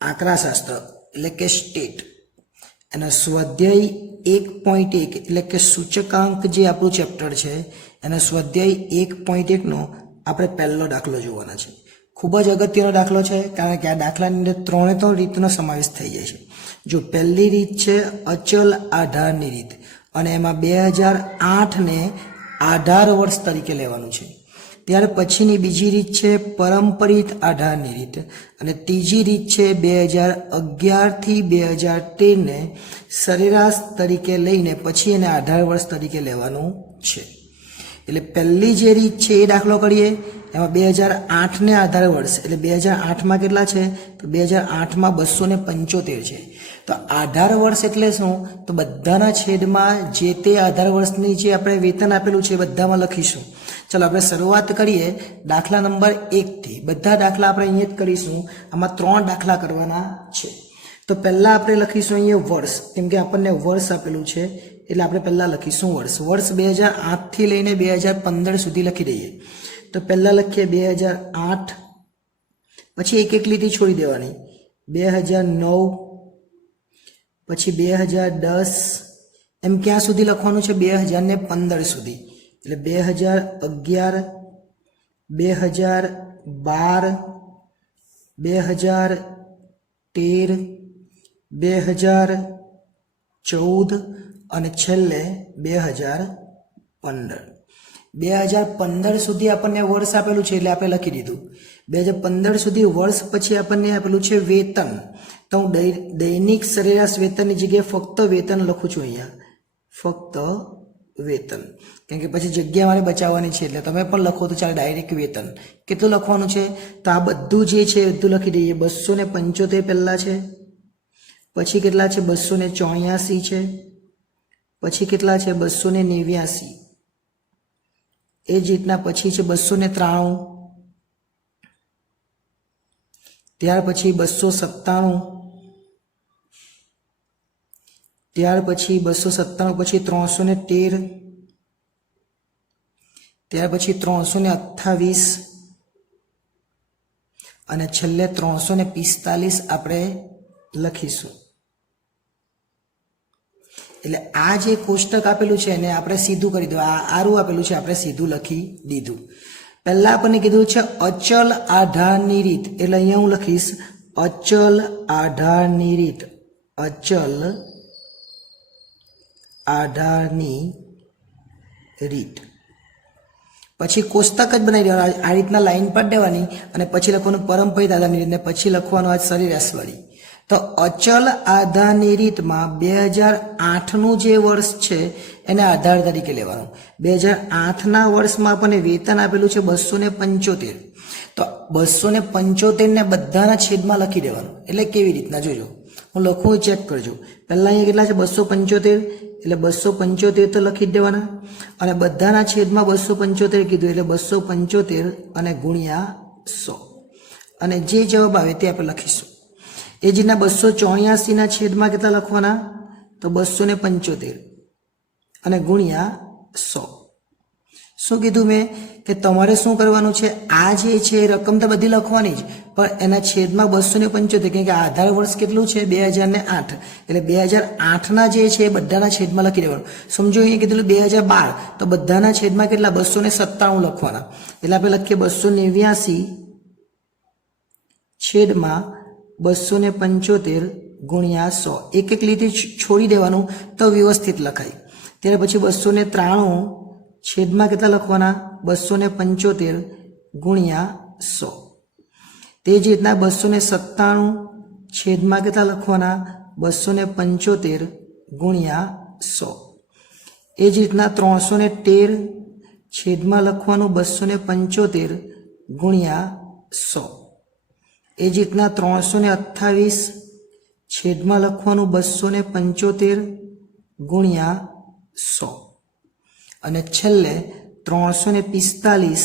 આંકડાશાસ્ત્ર એટલે કે સ્ટેટ એના સ્વાધ્યાય 1.1 એટલે કે સૂચકાંક જે આપણું ચેપ્ટર છે એના સ્વાધ્યાય 1.1 નો આપણે પહેલો દાખલો જોવાના છે. ખૂબ જ અગત્યનો દાખલો છે કારણ કે આ દાખલાની અંદર 3 રીતનો સમાવેશ થઈ જાય છે. જો પહેલી રીત છે અચલ આધારની રીત અને એમાં 2008 ને આધાર વર્ષ તરીકે લેવાનું છે. ત્યાર પછીની બીજી રીત છે પરંપરિત આધારની રીત અને ત્રીજી રીત છે 2011 થી 2013 ને સરેરાશ તરીકે લઈને પછી એને આધાર વર્ષ તરીકે લેવાનું છે. એટલે પહેલી જે રીત છે એ દાખલો કરીએ એમાં 2008 ને આધાર વર્ષ એટલે 2008માં કેટલા છે તો 2008માં 275 છે. તો આધાર વર્ષ એટલે શું તો બધાના છેદમાં જે તે આધાર વર્ષની જે આપણે વેતન આપેલું છે એ બધામાં લખીશું. ચલો આપણે શરૂઆત કરીએ દાખલા નંબર 1 થી. બધા દાખલા આપણે અહીંયા જ કરીશું. આમાં 3 દાખલા કરવાના છે. તો પહેલા આપણે લખીશું અહીંયા વર્ષ કેમ કે આપણને વર્ષ આપેલું છે એટલે આપણે પહેલા લખીશું વર્ષ. વર્ષ 2008 થી લઈને 2015 સુધી લખી દઈએ. તો પહેલા લખીએ 2008 પછી એક એક લીટી છોડી દેવાની 2009 પછી 2010 એમ ક્યાં સુધી લખવાનું છે 2015 સુધી. એટલે 2011 2012 2013 2014 અને છેલ્લે 2015. 2015 સુધી આપણને વર્ષ આપેલું છે એટલે આપણે લખી દીધું. 2015 સુધી વર્ષ પછી આપણને આપેલું છે વેતન. તો હું દૈનિક સરેરાશ વેતનની જગ્યાએ ફક્ત વેતન લખું છું અહીંયા ફક્ત વેતન કેમ કે પછી જગ્યા મારે બચાવવાની છે એટલે તમે પણ લખો તો ચાલે ડાયરેક્ટ વેતન. કેટલું લખવાનું છે તો આ બધું જે છે બધું લખી દઈએ. 275 પહેલા છે પછી કેટલા છે 284 છે પછી કેટલા છે 289 એ જ રીતના પછી છે 293 ત્યાર પછી 297 ત્યાર પછી 297 પછી 313 ત્યાર પછી 328 અને છેલ્લે 345 આપણે લખીશું. એટલે આ જે કોષ્ટક આપેલું છે એને આપણે સીધું કરી દો. આ આરું આપેલું છે આપણે સીધું લખી દીધું. પહેલા આપણને કીધું છે અચલ આધારની રીત એટલે અહીંયા હું લખીશ અચલ આધારની રીત. અચલ આધારની રીત પછી કોષ્ટક જ બનાવી દેવાનું. આ રીતના લાઈન પર દેવાની અને પછી લખવાનું પરંપરિત આધારની રીત ને પછી લખવાનું આ સરેરાશવાળી. તો અચલ આધારની રીતમાં 2008નું જે વર્ષ છે એને આધાર તરીકે લેવાનું. 2008ના વર્ષમાં આપણને વેતન આપેલું છે 275. તો 275 ને બધાના છેદમાં લખી દેવાનું. એટલે કેવી રીતના જોજો હું લખું ચેક કરજો. પહેલા અહીંયા કેટલા છે 275 એટલે 275 તો લખી જ દેવાના અને બધાના છેદમાં 275 કીધું એટલે 275 અને ગુણ્યા 100 અને જે જવાબ આવે તે આપણે લખીશું. એ જ રીતના 284 ના છેદમાં કેટલા લખવાના તો 275 અને ગુણ્યા 100. શું કીધું મેં કે તમારે શું કરવાનું છે આ જે છે રકમ તો બધી લખવાની જ પણ એના છેદમાં 275 કેમ કે આધાર વર્ષ કેટલું છે 2008 એટલે 2008ના જે છે એ બધાના છેદમાં લખી દેવાનું. સમજો અહીંયા કીધું 2012 તો બધાના છેદમાં કેટલા 297 લખવાના એટલે આપણે લખીએ 289 છેદમાં 275 ગુણ્યા 100. એક એક લીટી છોડી દેવાનું તો વ્યવસ્થિત લખાય. ત્યાર પછી 293 છેદમાં કેટલા લખવાના 275 ગુણ્યા 100. તે જ રીતના 297 છેદમાં કેટલા લખવાના 275 ગુણ્યા 100. એ જ રીતના 313 છેદમાં લખવાનું 275 ગુણ્યા 100. એ જ રીતના 328 છેદમાં લખવાનું 275 ગુણ્યા 100 અને છેલ્લે 345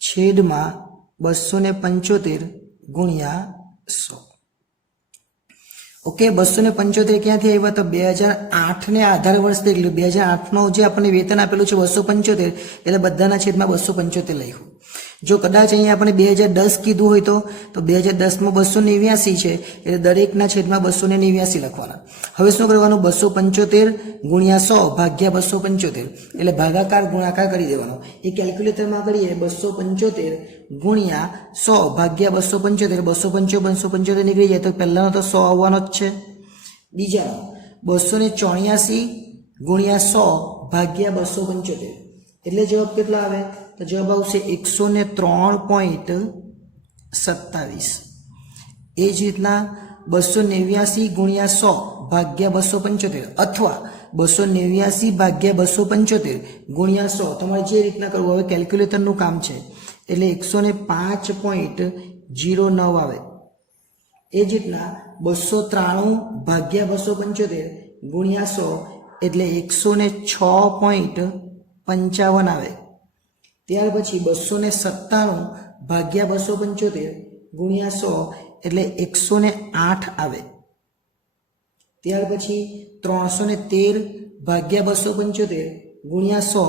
છેદમાં 275 ગુણ્યા 100. ઓકે 275 ક્યાંથી આવ્યા તો 2008 ને આધાર વર્ષ એટલે 2008 નો જે આપણને વેતન આપેલું છે 275 એટલે બધાના છેદમાં 275 લખ્યું. જો કદાચ અહીંયા આપણે 2010 કીધું હોય તો 2010માં 289 છે એટલે દરેકના છેદમાં 289 લખવાના. હવે શું કરવાનું? 275 ગુણ્યા 100 ભાગ્યા 275 એટલે ભાગાકાર ગુણાકાર કરી દેવાનો. એ કેલ્ક્યુલેટરમાં કરીએ 275 ગુણ્યા 100 ભાગ્યા 275 275 નીકળી જાય તો પહેલાનો તો 100 આવવાનો જ છે. બીજાનો 284 ગુણ્યા 100 ભાગ્યા 275 એટલે જવાબ કેટલો આવે? તો જવાબ આવશે 103.27. એ જ રીતના 289 ગુણ્યા 100 ભાગ્યા 275 અથવા 289 ભાગ્યા 275 ગુણ્યા 100 તમારે જે રીતના કરવું હવે કેલ્ક્યુલેટરનું કામ છે એટલે 105.09 આવે. એ જ રીતના 293 ભાગ્યા 275 ગુણ્યા 100 એટલે 106.55 આવે. ત્યાર પછી 297 ભાગ્યા 275 ગુણ્યા 100 એટલે 108 આવે. ત્યાર પછી 313 ભાગ્યા 275 ગુણ્યા 100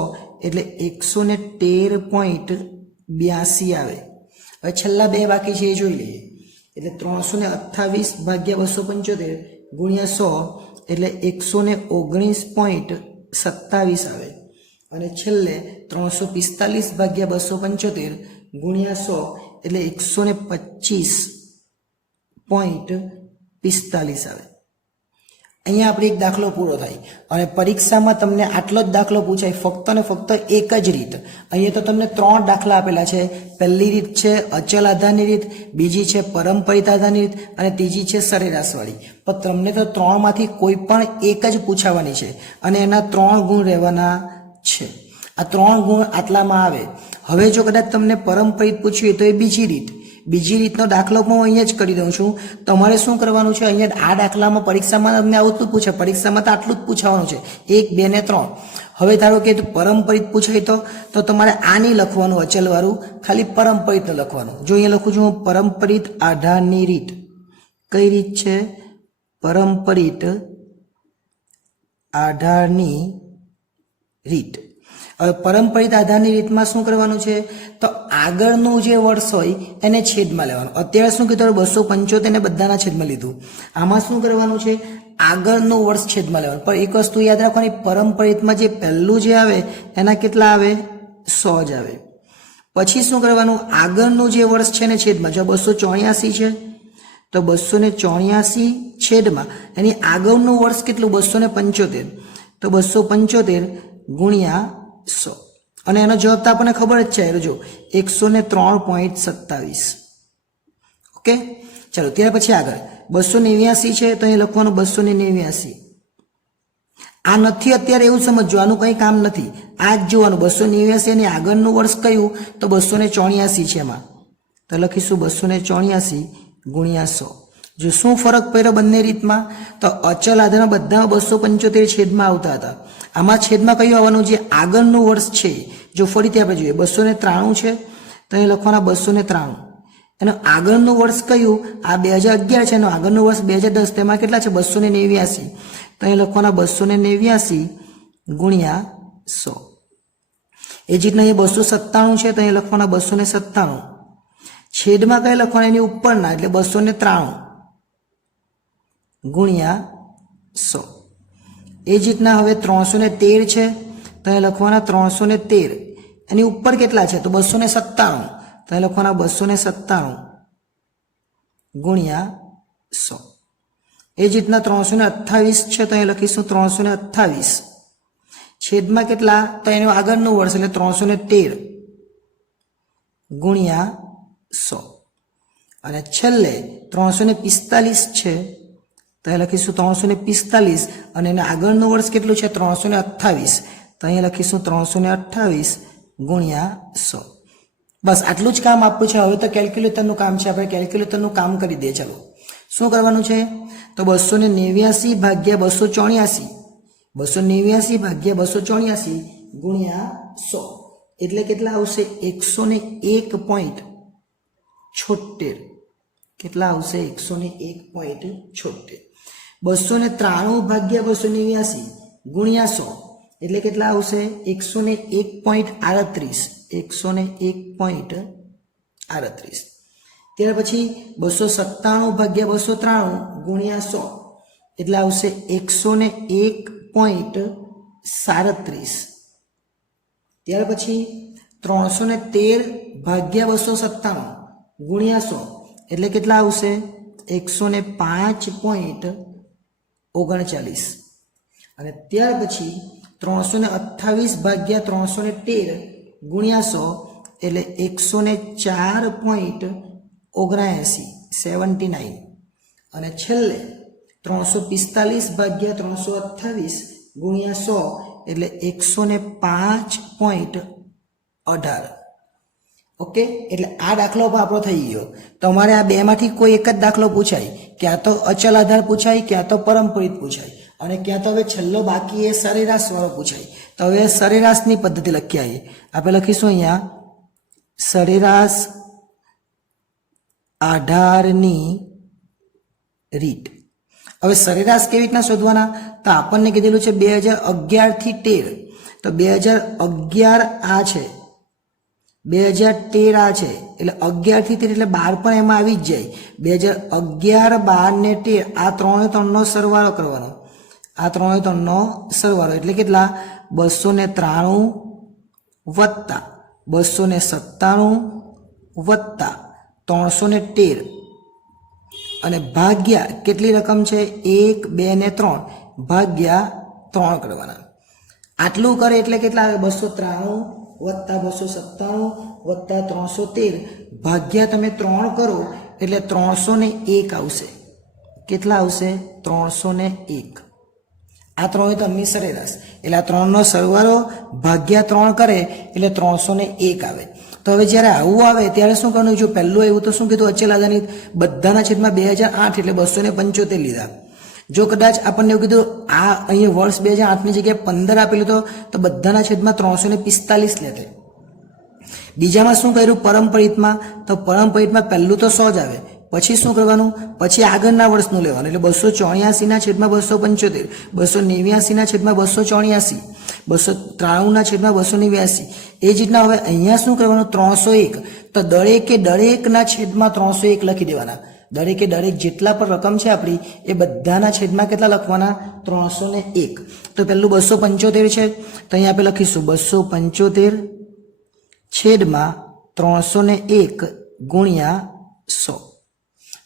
એટલે 113.82 આવે. હવે છેલ્લા બે બાકી છે એ જોઈ લઈએ. એટલે 328 ભાગ્યા 275 ગુણ્યા 100 એટલે 119.27 આવે. અને છેલ્લે 345 ભાગ્યા 275 ગુણ્યા 100 એટલે 125.45 આવે. અહીંયા આપણે એક દાખલો પૂરો થાય અને પરીક્ષામાં તમને આટલો જ દાખલો પૂછાય ફક્ત ને ફક્ત એક જ રીત. અહીંયા તો તમને 3 દાખલા આપેલા છે. પહેલી રીત છે અચલ આધારની રીત, બીજી છે પરંપરિત આધારની રીત અને ત્રીજી છે સરેરાશવાળી. પણ તમને તો 3 માંથી કોઈ પણ એક જ પૂછાવાની છે અને એના 3 ગુણ રહેવાના છે. આ 3 ગુણ આટલામાં આવે. હવે જો કદાચ તમને પરંપરિત પૂછ્યું તો એ બીજી રીતનો દાખલો હું અહીંયા જ કરી દઉં છું. તમારે શું કરવાનું છે? અહીંયા આ દાખલામાં પરીક્ષામાં તમને આવું પૂછે, પરીક્ષામાં તો આટલું જ પૂછવાનું છે 1, 2 ને 3. હવે ધારો કે પરંપરિત પૂછાય તો તમારે આ નહીં લખવાનું અચલવાળું, ખાલી પરંપરિત લખવાનું. જો અહીંયા લખું છું પરંપરિત આધારની રીત. કઈ રીત છે? પરંપરિત આધારની રીત. હવે પરંપરિત આધારની રીતમાં શું કરવાનું છે? તો આગળનું જે વર્ષ હોય એને છેદમાં લેવાનું. અત્યારે શું કીધું? 275 ને બધાના છેદમાં લીધું. આમાં શું કરવાનું છે? આગળનું વર્ષ છેદમાં લેવાનું. પણ એક વસ્તુ યાદ રાખવાની, પરંપરિતમાં જે પહેલું જે આવે એના કેટલા આવે? 100 જ આવે. પછી શું કરવાનું? આગળનું જે વર્ષ છે ને છેદમાં. જો 284 છે તો 284 છેદમાં એની આગળનું વર્ષ કેટલું? 275. તો 275 ગુણ્યા 100 અને એનો જવાબ તો આપણને ખબર જ છે. જો 103.27. ઓકે, ચાલો ત્યાર પછી આગળ 289 છે તો અહીં લખવાનું 289. આ નથી અત્યારે એવું સમજો, આનું કંઈ કામ નથી. આ જ જોવાનું 289 અને આગળનું વર્ષ કયું? તો 284 છે. એમાં તો લખીશું 284 ગુણ્યા 100. જો શું ફરક પડ્યો બંને રીતમાં? તો અચલ આધારમાં બધામાં 275 છેદમાં આવતા હતા. આમાં છેદમાં કયું આવવાનું? જે આગળનું વર્ષ છે. જો ફરીથી આપણે જોઈએ 293 છે તો અહીં લખવાના 293. એનું આગળનું વર્ષ કયું? આ 2011 છે. એનું આગળનું વર્ષ 2010. તેમાં કેટલા છે? 289. તો અહીં લખવાના 289 ગુણ્યા 100. એ જ રીતના અહીંયા 297 છે તો અહીં લખવાના 297. છેદમાં કઈ લખવાના? એની ઉપરના એટલે 293 ગુણ્યા 100. એ જ રીતના હવે 313 છે તો અહીં લખવાના 313. એની ઉપર કેટલા છે? તો 297. તો અહીં લખવાના 297 ગુણ્યા 100. એ જ રીતના 328 છે તો અહીં લખીશું 328. છેદમાં કેટલા? તો એનું આગળનું વર્ષ એટલે 313 ગુણ્યા 100. અને છેલ્લે 345 છે તો અહીં લખીશું 345 અને એના આગળનું વર્ષ કેટલું છે? 328. તો અહીં લખીશું 328 ગુણ્યા 100. બસ આટલું જ કામ આપવું છે. હવે તો કેલ્ક્યુલેટરનું કામ છે. આપણે કેલ્ક્યુલેટરનું કામ કરી દઈએ. ચાલો શું કરવાનું છે? તો 289 ભાગ્યા 284 289 ભાગ્યા 284 ગુણ્યા 100 એટલે કેટલા આવશે? 101.76. કેટલા આવશે? 101.76. 293 ભાગ્યા 289 ગુણ્યા 100 એટલે કેટલા આવશે? 101.38. 101.38. 38. ત્યાર પછી 297 ભાગ્યા 293 ગુણ્યા 100 એટલે આવશે 101.37. ત્યાર પછી 313 ભાગ્યા 297 ગુણ્યા 100 એટલે કેટલા આવશે 105.39. અને ત્યાર પછી 328 ભાગ્યા 313 ગુણ્યા 100 એટલે 104.79. અને છેલ્લે 345 ભાગ્યા 328 ગુણ્યા 100 એટલે 105.18. ઓકે, એટલે આ દાખલો આપણો થઈ ગયો. તમારે આ બેમાંથી કોઈ એક જ દાખલો પૂછાય, ક્યાં તો અચલ આધાર પૂછાય, ક્યાં તો પરંપરિત પૂછાય, અને ક્યાં તો હવે છેલ્લો બાકી એ સરેરાશ વાળો પૂછાય. તો હવે સરેરાશની પદ્ધતિ લખી આવીએ. આપણે લખીશું અહીંયા સરેરાશ આધારની રીત. હવે સરેરાશ કેવી રીતના શોધવાના? તો આપણને કીધેલું છે 2011 થી 13. તો 2011 આ છે, 2013 આ છે, એટલે 11 થી 13 એટલે 12 પણ એમાં આવી જ જાય. 2011, 12 ને 13 આ 3 નો સરવાળો કરવાનો. આ 3 નો સરવાળો એટલે કેટલા? 293 વત્તા 297 વત્તા 313 અને ભાગ્યા કેટલી રકમ છે? 1, 2 ને 3 ભાગ્યા 3 કરવાના. આટલું કરે એટલે કેટલા આવે? 293 વત્તા 297 વત્તા 313 ભાગ્યા તમે 3 કરો એટલે 301 આવશે. કેટલા આવશે? 301. આ 3 તમને સરેરાશ એટલે આ 3 નો સરવાળો ભાગ્યા 3 કરે એટલે 301 આવે. તો હવે જ્યારે આવું આવે ત્યારે શું કરવાનું? જો પહેલું એવું તો શું કીધું? અચલ આધારની બધાના છેદમાં 2008 એટલે 275 લીધા. જો કદાચ આપણને એવું કીધું આ અહીંયા વર્ષ 2008ની જગ્યાએ 15 આપેલું તો બધાના છેદમાં 345 લેતે. બીજામાં શું કર્યું? પરંપરિતમાં. તો પરંપરિતમાં પહેલું તો 100 જ આવે, પછી શું કરવાનું? પછી આગળના વર્ષનું લેવાનું. એટલે 284 ના છેદમાં 275, 289 ના છેદમાં 284, 293 ના છેદમાં 289. એ જ રીતના હવે અહીંયા શું કરવાનું? 301. તો દરેકના છેદમાં 301 લખી દેવાના. દરેક જેટલા પણ રકમ છે આપણી એ બધાના છેદમાં કેટલા લખવાના? 301. તો પહેલું 275 છે, તો અહીંયા આપણે લખીશું 275 છેદમાં 301 ગુણ્યા 100.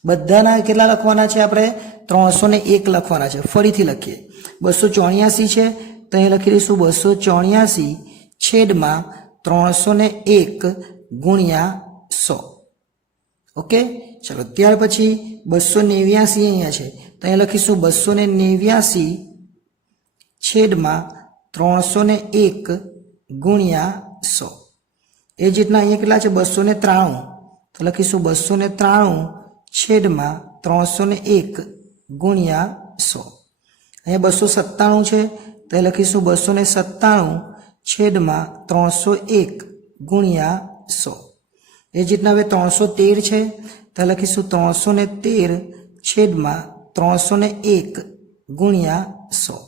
બધાના કેટલા લખવાના છે? આપણે 301 લખવાના છે. ફરીથી લખીએ. 284 છે, તો અહીંયા લખી દઈશું 284 છેદમાં 301 ગુણ્યા 100. ઓકે, ચલો. ત્યાર પછી 289 અહીંયા છે, તો અહીંયા લખીશું 289 છેદમાં 301 ગુણ્યા 100. એ જ રીતના અહીંયા કેટલા છે? 293, તો લખીશું 293 છેદમાં 301 ગુણ્યા 100. અહીંયા 297 છે, તો એ લખીશું 297 છેદમાં 301 ગુણ્યા 100. એ જ રીતના હવે 313 છે, તો લખીશું 313 છેદમાં 301 ગુણ્યા 100.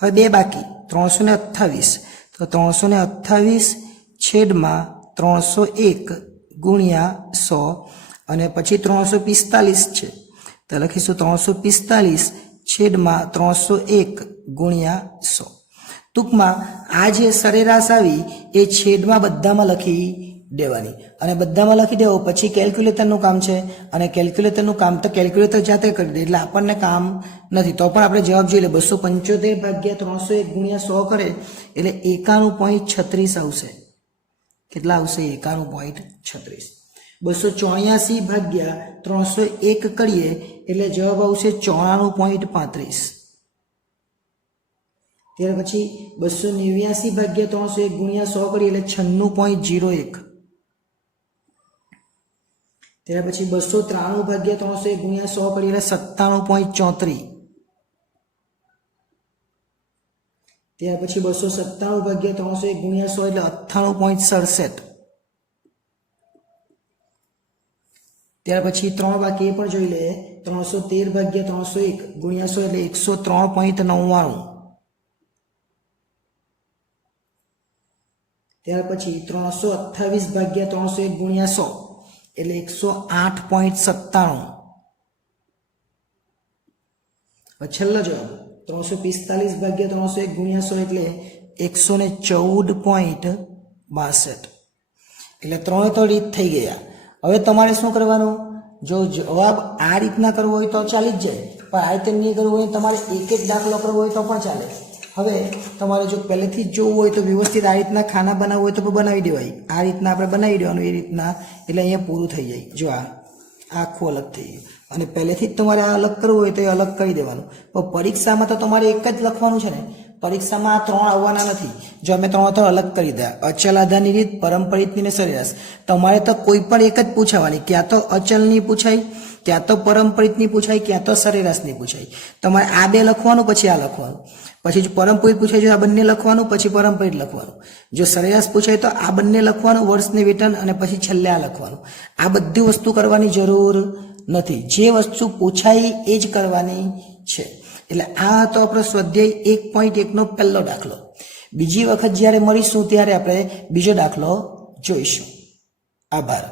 હવે બે બાકી 328, તો 328 છેદમાં 301 ગુણ્યા 100. અને પછી 345 છે, તો લખીશું 345 છેદમાં 301 ગુણ્યા 100. ટૂંકમાં આ જે સરેરાશ આવી એ છેદમાં બધામાં લખી દેવાની, અને બધામાં લખી દેવો. પછી કેલ્ક્યુલેટરનું કામ છે, અને કેલ્ક્યુલેટરનું કામ તો કેલ્ક્યુલેટર જાતે કરી દે એટલે આપણને કામ નથી. તો પણ આપણે જવાબ જોઈ લે. 275 ભાગ્યા 301 ગુણ્યા 100 કરે એટલે 91.36 આવશે. કેટલા આવશે? 91.36. 284 ભાગ્યા 301 કરીએ એટલે જવાબ આવશે 94.35. ત્યાર પછી 289 ભાગ્યા 301 ગુણ્યા 100 કરીએ એટલે 96.01. ત્યાર પછી 293 ભાગ્યા 301 ગુણ્યા 100 કરીએ એટલે 97.34. ત્યાર પછી 297 ભાગ્યા 301 ગુણ્યા 100 એટલે 98.67. ત્યાર પછી 3 બાકી એ પણ જોઈ લે. 313 ભાગ્યા 301 ગુણ્યા 100 એટલે 103.99. ત્યાર પછી 328 ભાગ્યા 301 ગુણ્યા 100 એટલે 108.97. છેલ્લો જવાબ 345 ભાગ્યા 301 ગુણ્યા 100 એટલે 114.62. એટલે 3 રીત થઈ ગયા. હવે તમારે શું કરવાનું? જો જવાબ આ રીતના કરવો હોય તો ચાલી જ જાય, પણ આ રીતે નહીં કરવું હોય તમારે એક એક દાખલો કરવો હોય તો પણ ચાલે. હવે તમારે જો પહેલેથી જ જોવું હોય તો વ્યવસ્થિત આ રીતના ખાના બનાવવું હોય તો બનાવી દેવાય. આ રીતના આપણે બનાવી દેવાનું એ રીતના, એટલે અહીંયા પૂરું થઈ જાય. જો આ આખું અલગ થઈ ગયું. અને પહેલેથી જ તમારે આ અલગ કરવું હોય તો એ અલગ કરી દેવાનું. પણ પરીક્ષામાં તો તમારે એક જ લખવાનું છે ને. પરીક્ષામાં આ 3 આવવાના નથી. જો અમે 3 અલગ કરી દે, અચલ આધારની રીત, પરંપરિતની ને સરેરાશ. તમારે તો કોઈ પણ એક જ પૂછાવાની, ક્યાં તો અચલની પૂછાય, ક્યાં તો પરંપરિતની પૂછાય, ક્યાં તો સરેરાશની પૂછાય. તમારે આ 2 લખવાનું, પછી આ લખવાનું. પછી જો પરંપરિત પૂછાય તો આ બંને લખવાનું, પછી પરંપરિત લખવાનું. જો સરેરાશ પૂછાય તો આ બંને લખવાનું, વર્ષને વેતન, અને પછી છેલ્લે આ લખવાનું. આ બધી વસ્તુ કરવાની જરૂર નથી. જે વસ્તુ પૂછાય એ જ કરવાની છે. એટલે આ હતો આપણો સ્વાધ્યાય 1.1 નો પહેલો દાખલો. બીજી વખત જ્યારે મળીશું ત્યારે આપણે બીજો દાખલો જોઈશું. આભાર.